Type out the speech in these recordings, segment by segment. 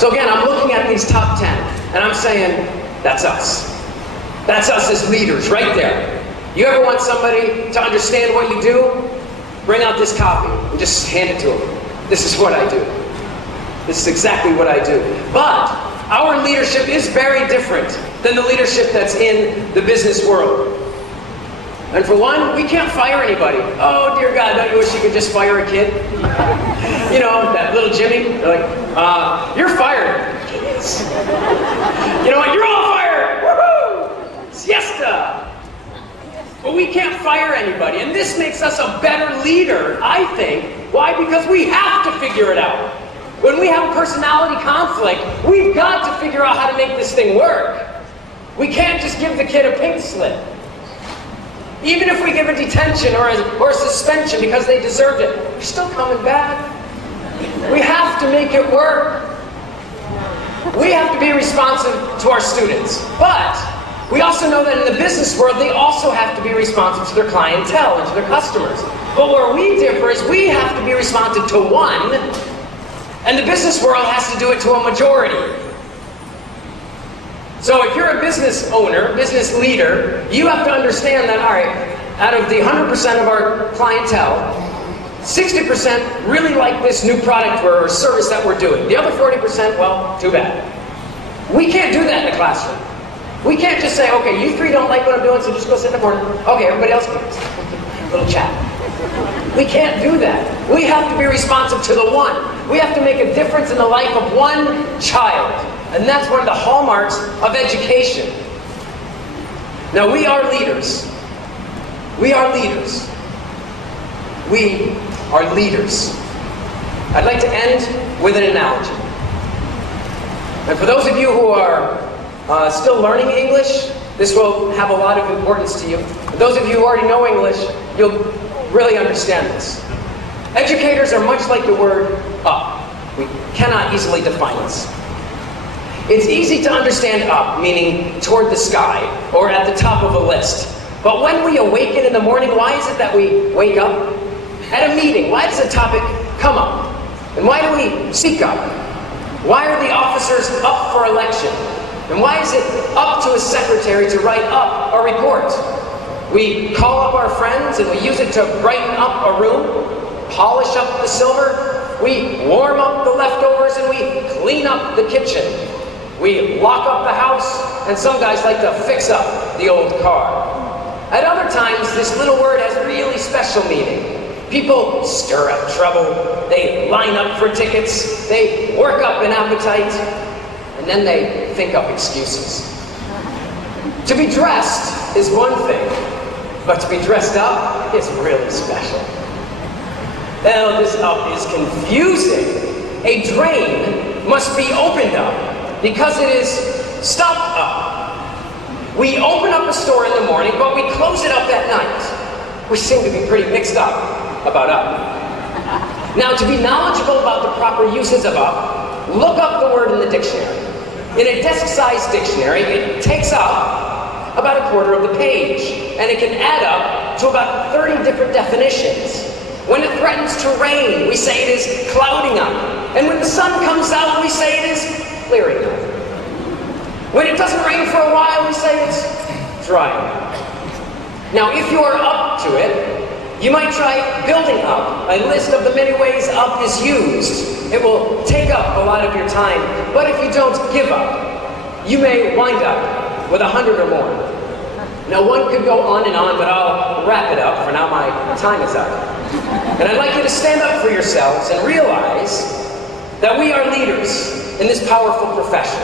So again, I'm looking at these top 10, and I'm saying, that's us. That's us as leaders, right there. You ever want somebody to understand what you do? Bring out this copy and just hand it to them. This is what I do. This is exactly what I do. But our leadership is very different than the leadership that's in the business world. And for one, we can't fire anybody. Oh, dear God, don't you wish you could just fire a kid? You know, that little Jimmy, they're like, you're fired. You know what, you're all fired! Woohoo! Siesta! But we can't fire anybody, and this makes us a better leader, I think. Why? Because we have to figure it out. When we have personality conflict, we've got to figure out how to make this thing work. We can't just give the kid a pink slip. Even if we give a detention or a suspension because they deserved it, they're still coming back. We have to make it work. We have to be responsive to our students. But we also know that in the business world, they also have to be responsive to their clientele and to their customers. But where we differ is we have to be responsive to one, and the business world has to do it to a majority. So if you're a business owner, business leader, you have to understand that, all right, out of the 100% of our clientele, 60% really like this new product or service that we're doing. The other 40%, well, too bad. We can't do that in the classroom. We can't just say, okay, you three don't like what I'm doing, so just go sit in the corner. Okay, everybody else can. Little chat. We can't do that. We have to be responsive to the one. We have to make a difference in the life of one child. And that's one of the hallmarks of education. Now, we are leaders. We are leaders. We are leaders. I'd like to end with an analogy. And for those of you who are still learning English, this will have a lot of importance to you. For those of you who already know English, you'll really understand this. Educators are much like the word up. We cannot easily define this. It's easy to understand up, meaning toward the sky, or at the top of a list. But when we awaken in the morning, why is it that we wake up? At a meeting, why does a topic come up? And why do we seek up? Why are the officers up for election? And why is it up to a secretary to write up a report? We call up our friends and we use it to brighten up a room, polish up the silver, we warm up the leftovers, and we clean up the kitchen. We lock up the house, and some guys like to fix up the old car. At other times, this little word has really special meaning. People stir up trouble, they line up for tickets, they work up an appetite, and then they think up excuses. To be dressed is one thing, but to be dressed up is really special. Now, this up is confusing. A drain must be opened up because it is stopped up. We open up a store in the morning, but we close it up at night. We seem to be pretty mixed up about up. Now, to be knowledgeable about the proper uses of up, look up the word in the dictionary. In a desk-sized dictionary, it takes up about a quarter of the page, and it can add up to about 30 different definitions. When it threatens to rain, we say it is clouding up. And when the sun comes out, we say it is clearing up. When it doesn't rain for a while, we say it's drying up. Now, if you're up to it, you might try building up a list of the many ways up is used. It will take up a lot of your time, but if you don't give up, you may wind up with 100 or more. Now, one could go on, but I'll wrap it up, for now my time is up. And I'd like you to stand up for yourselves and realize that we are leaders in this powerful profession.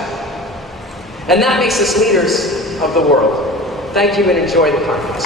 And that makes us leaders of the world. Thank you and enjoy the conference.